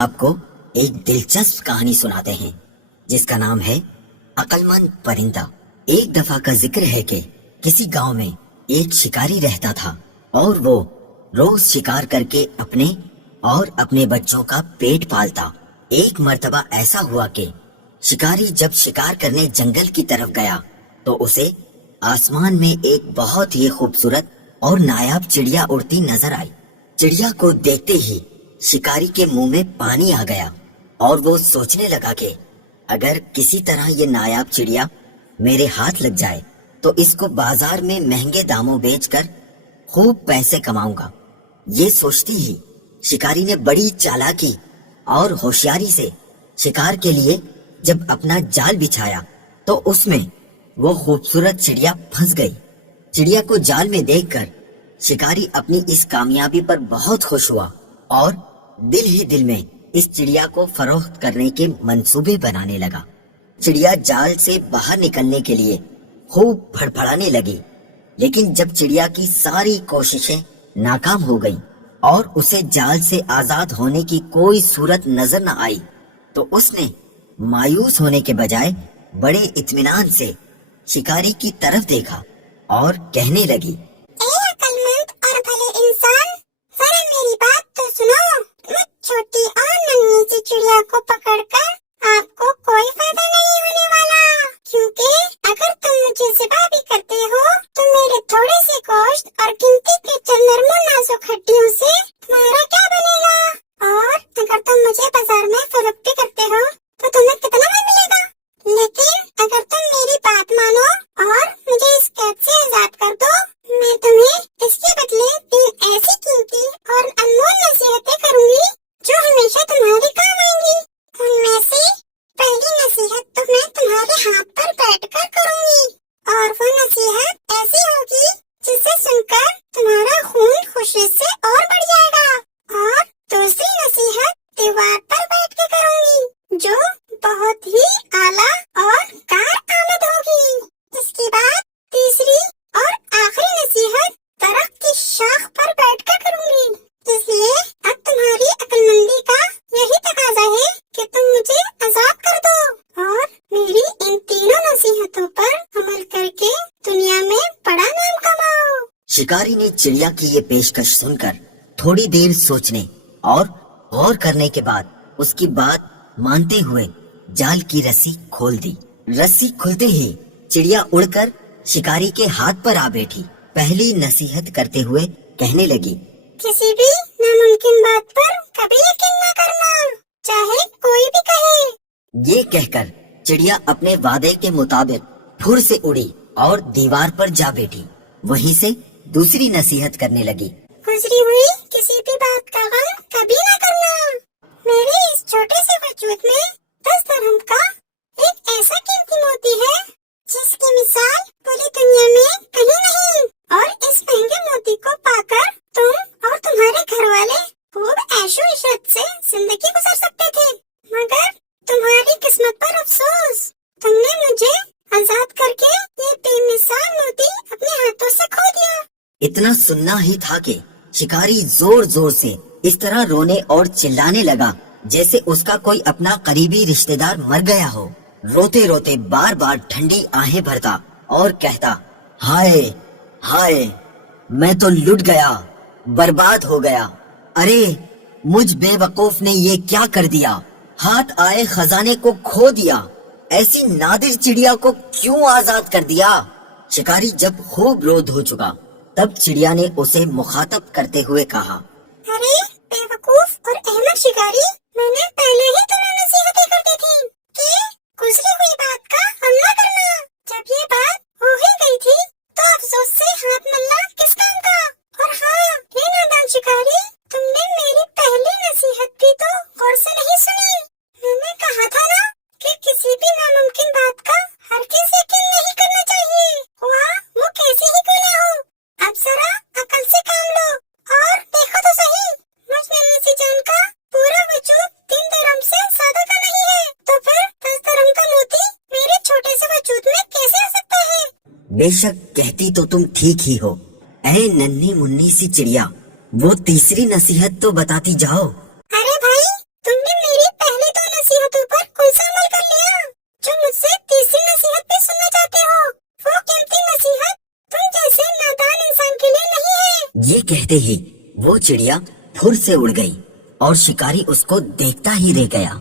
آپ کو ایک دلچسپ کہانی سناتے ہیں جس کا نام ہے عقل مند پرندہ۔ ایک دفعہ کا ذکر ہے کہ کسی گاؤں میں ایک شکاری رہتا تھا اور وہ روز شکار کر کے اپنے اور اپنے بچوں کا پیٹ پالتا۔ ایک مرتبہ ایسا ہوا کہ شکاری جب شکار کرنے جنگل کی طرف گیا تو اسے آسمان میں ایک بہت ہی خوبصورت اور نایاب چڑیا اڑتی نظر آئی۔ چڑیا کو دیکھتے ہی شکاری کے منہ میں پانی آ گیا اور وہ سوچنے لگا کہ اگر کسی طرح یہ نایاب چڑیا میرے ہاتھ لگ جائے تو اس کو بازار میں مہنگے داموں بیچ کر خوب پیسے کماؤں گا۔ یہ سوچتی ہی شکاری نے بڑی چالاکی اور ہوشیاری سے شکار کے لیے جب اپنا جال بچھایا تو اس میں وہ خوبصورت چڑیا پھنس گئی۔ چڑیا کو جال میں دیکھ کر شکاری اپنی اس کامیابی پر بہت خوش ہوا اور دل ہی دل میں اس چڑیا کو فروخت کرنے کے منصوبے بنانے لگا۔ چڑیا جال سے باہر نکلنے کے لیے خوب پھڑپھڑانے لگی، لیکن جب چڑیا کی ساری کوششیں ناکام ہو گئیں اور اسے جال سے آزاد ہونے کی کوئی صورت نظر نہ آئی تو اس نے مایوس ہونے کے بجائے بڑے اطمینان سے شکاری کی طرف دیکھا اور کہنے لگی، اے عقل مند اور بھلے انسان، ذرا میری بات تو سنو۔ مجھ چھوٹی اور ننھی سی چڑیا کو پکڑ کر آپ کو کوئی فائدہ نہیں ہونے والا، کیونکہ اگر تم مجھے ذبح بھی کرتے ہو تو میرے تھوڑے سے گوشت اور قیمتی کے چند نرم و نازک ہڈیوں سے تمہارا کیا بنے گا؟ اور اگر تم مجھے بازار میں فروخت بھی کرتے ہو تو تمہیں کتنا ملے گا؟ لیکن اگر تم میری بات مانو اور مجھے اس قید سے آزاد کر دو، میں تمہیں اس کے بدلے 3 ایسی قیمتی اور انمول نصیحتیں کروں گی جو ہمیشہ تمہارے کام آئیں گی۔ ان میں سے پہلی نصیحت تو میں تمہارے ہاتھ پر بیٹھ کر کروں گی، اور وہ نصیحت ایسی ہوگی جسے سن کر تمہارا خون خوشی سے اور بڑھ جائے گا۔ اور دوسری نصیحت دیوار پر بیٹھ کے کروں گی جو بہت ہی اعلیٰ اور کارآمد ہوگی۔ اس کے بعد تیسری اور آخری نصیحت درخت کی شاخ پر بیٹھ کر کروں گی۔ اس لیے اب تمہاری عقل مندی کا یہی تقاضا ہے کہ تم مجھے آزاد کر دو اور میری ان تینوں نصیحتوں پر عمل کر کے دنیا میں بڑا نام کماؤ۔ شکاری نے چڑیا کی یہ پیشکش سن کر تھوڑی دیر سوچنے اور غور کرنے کے بعد اس کی بات مانتے ہوئے جال کی رسی کھول دی۔ رسی کھلتے ہی چڑیا اڑ کر شکاری کے ہاتھ پر آ بیٹھی۔ پہلی نصیحت کرتے ہوئے کہنے لگی، کسی بھی ناممکن بات پر کبھی یقین نہ کرنا، چاہے کوئی بھی کہے۔ یہ کہہ کر چڑیا اپنے وعدے کے مطابق پھر سے اڑی اور دیوار پر جا بیٹھی۔ وہیں سے دوسری نصیحت کرنے لگی، گزری ہوئی کسی بھی بات کا غم کبھی نہ کرنا۔ میرے اس چھوٹے سے وجود میں 10 درہم کا ایک ایسا قیمتی موتی ہے جس کی مثال پوری دنیا میں کہیں نہیں، اور اس مہنگے موتی کو پا کر تم اور تمہارے گھر والے خوب عیش و عشرت سے زندگی گزار سکتے تھے، مگر تمہاری قسمت پر افسوس، تم نے مجھے آزاد کر کے یہ بے مثال موتی اپنے ہاتھوں سے کھو دیا۔ اتنا سننا ہی تھا کہ شکاری زور زور سے اس طرح رونے اور چلانے لگا جیسے اس کا کوئی اپنا قریبی رشتہ دار مر گیا ہو۔ روتے روتے بار بار ٹھنڈی آہیں بھرتا اور کہتا، ہائے ہائے، میں تو لٹ گیا، برباد ہو گیا۔ ارے مجھ بے وقوف نے یہ کیا کر دیا، ہاتھ آئے خزانے کو کھو دیا، ایسی نادر چڑیا کو کیوں آزاد کر دیا۔ شکاری جب خوب رو دھو چکا تب چڑیا نے اسے مخاطب کرتے ہوئے کہا، ارے بے وقوف اور احمق شکاری، میں نے پہلے ہی تمہیں نصیحتیں کر دی تھی کہ گزری ہوئی بات کا غم نہ کرنا۔ جب یہ بات ہو ہی گئی تھی تو افسوس سے ہاتھ ملنا کس کام کا؟ اور ہاں، یہ نادان شکاری، تم نے میری پہلی نصیحت بھی تو غور سے نہیں سنی۔ میں نے کہا تھا نا کہ کسی بھی ناممکن بات کا ہرگز یقین نہیں کرنا چاہیے، ہوا وہ کیسی ہی کیوں نہ ہو۔ اب ذرا عقل سے کام لو اور دیکھو تو صحیح، مجھ ننھی سی جان کا پورا وجود 3 درہم سے زیادہ کا نہیں ہے، تو پھر 10 درہم کا موتی میرے چھوٹے سے وجود میں کیسے آ سکتا ہے؟ بے شک کہتی تو تم ٹھیک ہی ہو، اے ننھی منی سی چڑیا، وہ تیسری نصیحت تو بتاتی جاؤ۔ ارے بھائی، تم بھی یہ کہتے ہی وہ چڑیا پھر سے اڑ گئی اور شکاری اس کو دیکھتا ہی رہ گیا۔